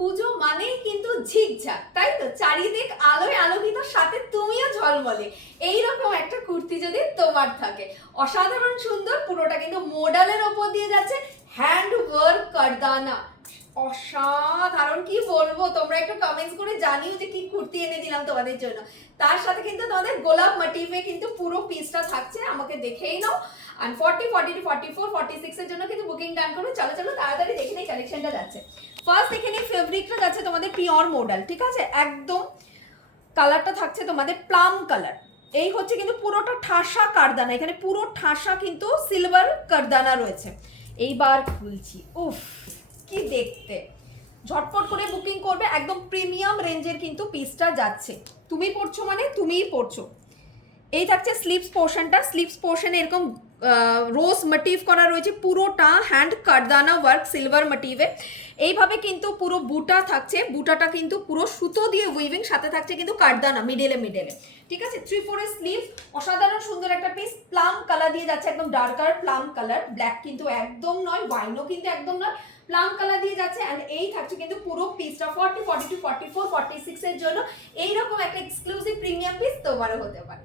পুজো মানেই কিন্তু ঝিকঝাক, তাই তো? চারিদিক আলোয় আলোকিত, সাথে তুমিও ঝলমলে। এইরকম একটা কুর্তি যদি তোমার থাকে, অসাধারণ সুন্দর, পুরোটা কিন্তু মোডালের ওপর দিয়ে যাচ্ছে, হ্যান্ড ওয়ার্ক কারদানা, অসাধারণ। কি বলবো, তোমরা একটু কমেন্টস করে জানিও যে কি কুর্তি এনে দিলাম তোমাদের জন্য। তার সাথে কিন্তু তোমাদের গোলাপ মোটিভে কিন্তু পুরো পিসটা থাকছে, আমাকে দেখেই নাও। আর 40, 42, 44, 46 এর জন্য কিন্তু বুকিং ডান করবে। চলো চলো তাড়াতাড়ি দেখে নেই কালেকশনটা যাচ্ছে। ফার্স্ট দেখে নিই ফেব্রিকটা যাচ্ছে তোমাদের পিওর মডেল, ঠিক আছে? একদম কালারটা থাকছে তোমাদের প্লাম কালার। এই হচ্ছে কিন্তু পুরোটা ঠাসা কারদানা, এখানে পুরো ঠাসা কিন্তু সিলভার কারদানা রয়েছে। এইবার খুলছি, উফ কি দেখতে, ঝটপট করে বুকিং করবে। একদম প্রিমিয়াম রেঞ্জের কিন্তু পিসটা যাচ্ছে। তুমি পড়ছো মানে তুমিই পড়ছো। এই থাকছে স্লিভস পোর্শনটা, স্লিভস পোর্শনে এরকম রোজ মোটিভ করা রয়েছে, পুরোটা হ্যান্ড কারদানা ওয়ার্ক সিলভার মোটিভে। এইভাবে কিন্তু পুরো বুটা থাকছে, বুটাটা কিন্তু পুরো সুতো দিয়ে উইভিং, সাথে থাকছে কিন্তু কারদানা মিডলে মিডলে, ঠিক আছে? 3/4 স্লিভ, অসাধারণ সুন্দর একটা পিস। প্লাম কালার দিয়ে যাচ্ছে, একদম ডার্কার প্লাম কালার, ব্ল্যাক কিন্তু একদম নয়, ওয়াইনও কিন্তু একদম নয়, প্লাম কালার দিয়ে যাচ্ছে। অ্যান্ড এই থাকছে কিন্তু পুরো পিসটা 40, 42, 44, 46 এর জন্য। এইরকম একটা এক্সক্লুসিভ প্রিমিয়াম পিস তোমারও হতে পারে।